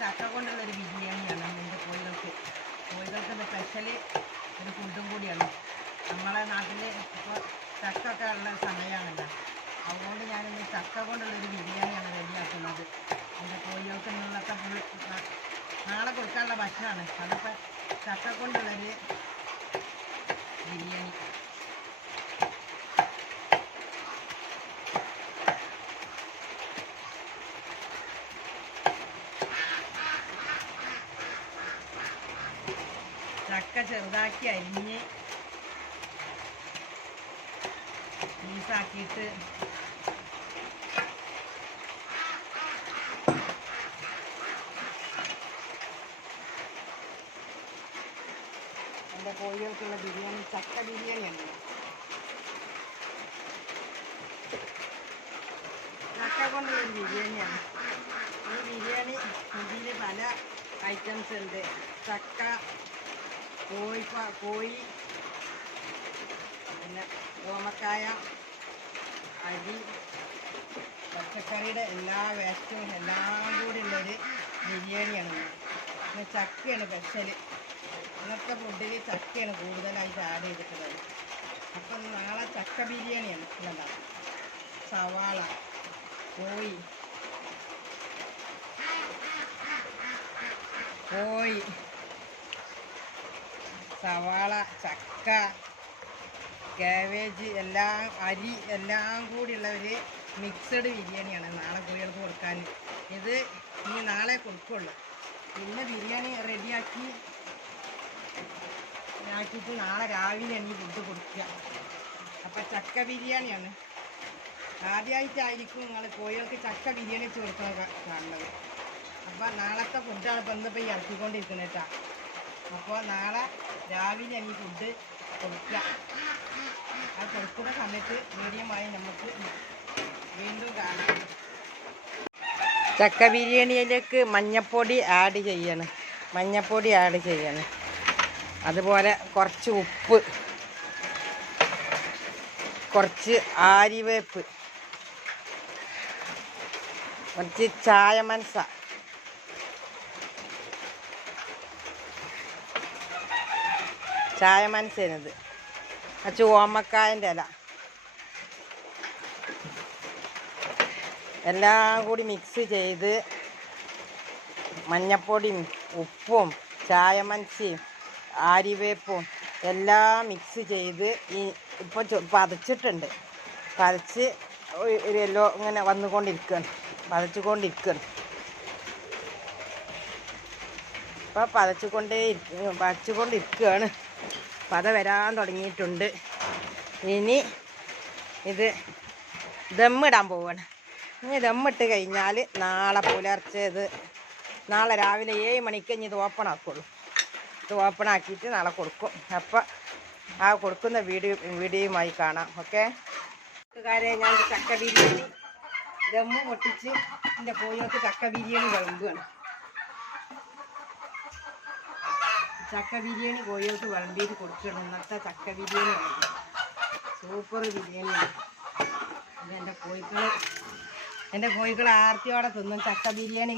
ചക്ക കൊണ്ടുള്ളൊരു ബിരിയാണിയാണ് എൻ്റെ കോഴികൾക്ക് സ്പെഷ്യൽ ഒരു ഫുഡും കൂടിയാണ്. നമ്മളെ നാട്ടിൽ ഇപ്പോൾ ചക്ക ഒക്കെ ഉള്ള സമയമാണല്ലോ, അതുകൊണ്ട് ഞാനിന്ന് ചക്ക കൊണ്ടുള്ളൊരു ബിരിയാണിയാണ് റെഡിയാക്കുന്നത്. എൻ്റെ കോഴികൾക്ക് എന്നുള്ളൊക്കെ നാളെ കൊടുക്കാനുള്ള ഭക്ഷണമാണ്. അതിപ്പോൾ ചക്ക കൊണ്ടുള്ളൊരു ബിരിയാണി. ചക്ക ചെറുതാക്കി അരിഞ്ഞ് പീസാക്കിയിട്ട് എൻ്റെ കോഴികൾക്കുള്ള ബിരിയാണി ചക്ക ബിരിയാണിയാണ്. ചക്ക കൊണ്ടുള്ളൊരു ബിരിയാണിയാണ് ഈ ബിരിയാണി. ഇതിൽ പല ഐറ്റംസ് ഉണ്ട്. ചക്ക, കോഴി, പിന്നെ ഓമക്കായ, അരി, പച്ചക്കറിയുടെ എല്ലാ വേസ്റ്റും എല്ലാം കൂടി ഉള്ളൊരു ബിരിയാണിയാണ്. പിന്നെ ചക്കയാണ് സ്പെഷ്യൽ. ഇന്നത്തെ ഫുഡിൽ ചക്കയാണ് കൂടുതലായിട്ട് ആഡ് ചെയ്തിട്ടുള്ളത്. അപ്പം നാളെ ചക്ക ബിരിയാണിയാണ് ഉള്ളതാണ്. സവാള, കോഴി, സവാള, ചക്ക, കാബേജ്, അരി എല്ലാം കൂടിയുള്ള ഒരു മിക്സഡ് ബിരിയാണിയാണ് നാളെ കോഴികൾക്ക് കൊടുക്കാൻ. ഇത് ഇനി നാളെ കൊടുക്കുള്ളൂ. പിന്നെ ബിരിയാണി ആക്കിയിട്ട് നാളെ രാവിലെയാണ് ഈ ഫുഡ് കൊടുക്കുക. അപ്പം ചക്ക ബിരിയാണിയാണ്. ആദ്യമായിട്ടായിരിക്കും നിങ്ങൾ കോഴികൾക്ക് ചക്ക ബിരിയാണി വെച്ച് കൊടുക്കുന്നത് കാണുന്നത്. അപ്പോൾ നാളത്തെ ഫുഡാണ് ഇപ്പം ഇന്നിപ്പോൾ ഈ ഇറക്കിക്കൊണ്ടിരിക്കുന്നത് കേട്ടോ. അപ്പോൾ നാളെ രാവിലെയാണ് ഈ ഫുഡ് കൊടുക്കുക. ആ കൊടുക്കുന്ന സമയത്ത് മീഡിയമായി നമുക്ക് വീണ്ടും കാണാം. ചക്ക ബിരിയാണിയിലേക്ക് മഞ്ഞൾപ്പൊടി ആഡ് ചെയ്യണം. അതുപോലെ കുറച്ച് ഉപ്പ്, ആര്യവേപ്പ്, കുറച്ച് ചായമനസ്സേനത്, കുറച്ച് ഓമക്കായൻ്റെ ഇല, എല്ലാം കൂടി മിക്സ് ചെയ്ത് മഞ്ഞപ്പൊടിയും ഉപ്പും ചായമനസ്സയും ആര്യവേപ്പും എല്ലാം മിക്സ് ചെയ്ത് ഇപ്പോൾ പതച്ചിട്ടുണ്ട്. പതച്ച് ഒരു എല്ലോ ഇങ്ങനെ പതച്ചുകൊണ്ടിരിക്കുകയാണ്. ഇപ്പോൾ പതച്ചുകൊണ്ടിരിക്കുകയാണ്. പത വരാൻ തുടങ്ങിയിട്ടുണ്ട്. ഇനി ഇത് ദമ്മിടാൻ പോവുകയാണ്. ഇനി ദമ്മിട്ട് കഴിഞ്ഞാൽ നാളെ രാവിലെ 7 മണിക്ക് ഇനി ഇത് ഓപ്പണാക്കുള്ളൂ. ഇത് ഓപ്പണാക്കിയിട്ട് നാളെ കൊടുക്കും. അപ്പം ആ കൊടുക്കുന്ന വീഡിയോയുമായി കാണാം. ഓക്കെ കാര്യം ഞാൻ ചക്ക ബിരിയാണി ദമ്മ് പൊട്ടിച്ച് എൻ്റെ കോഴികൾക്ക് ചക്ക ബിരിയാണി വിളമ്പുകയാണ്. ചക്ക ബിരിയാണി കോഴികൾക്ക് വിളമ്പിയിട്ട് കൊടുക്കണം. ഇന്നത്തെ ചക്ക ബിരിയാണിയാണ്. സൂപ്പർ ബിരിയാണിയാണ്. എൻ്റെ കോഴികൾ ആർത്തിയോടെ തിന്നും ചക്ക ബിരിയാണി.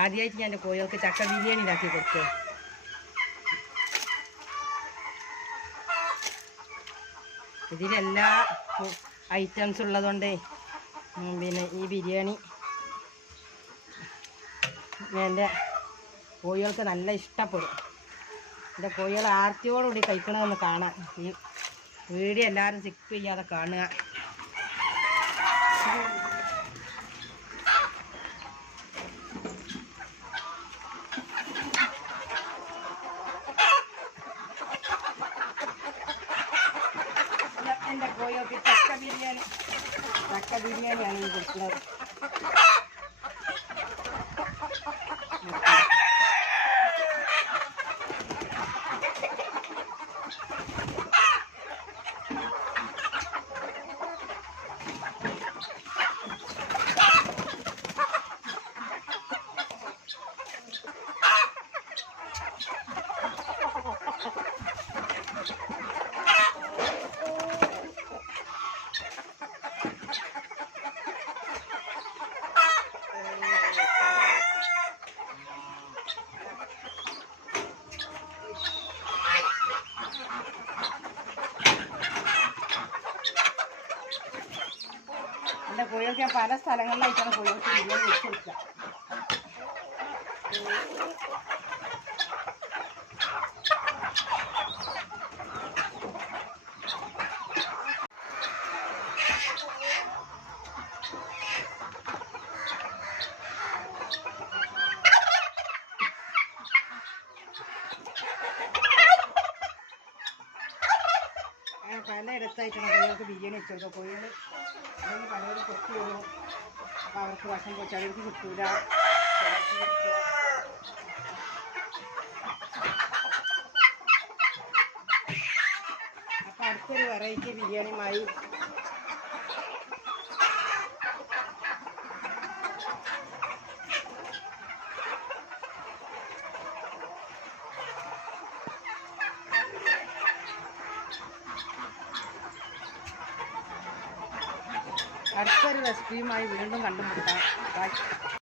ആദ്യമായിട്ട് ഞാൻ എൻ്റെ കോഴികൾക്ക് ചക്ക ബിരിയാണി ഉണ്ടാക്കി കൊടുക്കുക. ഇതിലെല്ലാ ഐറ്റംസ് ഉള്ളതുകൊണ്ട് പിന്നെ ഈ ബിരിയാണി എൻ്റെ കോഴികൾക്ക് നല്ല ഇഷ്ടപ്പെടും. എൻ്റെ കോഴികൾ ആർത്തിയോടുകൂടി കഴിക്കണമെന്ന് കാണാം. ഈ വീഡിയോ എല്ലാവരും സ്കിപ്പ് ചെയ്യാതെ കാണുക. എൻ്റെ കോഴികൾക്ക് ചക്ക ബിരിയാണിയാണ് ഈ കൊടുക്കുന്നത്. ഞാൻ പല സ്ഥലങ്ങളിലായിട്ടാണ് കോഴികൾക്ക് ബിരിയാണി വെച്ച് കൊടുക്കുക. പലയിടത്തായിട്ടാണ് കോഴികൾക്ക് ബിരിയാണി വെച്ച് കൊടുക്കുക. കോഴികൾ അല്ലെങ്കിൽ പലരും കൊത്തു വരും. അപ്പോൾ അവർക്ക് ഭക്ഷണം പോയി ചിലർക്ക് കിട്ടൂല. അപ്പോൾ അടുത്തൊരു വെറൈറ്റി ബിരിയാണിയുമായി അടുത്തൊരു റെസിപ്പിയുമായി വീണ്ടും കണ്ടുമുട്ടാം.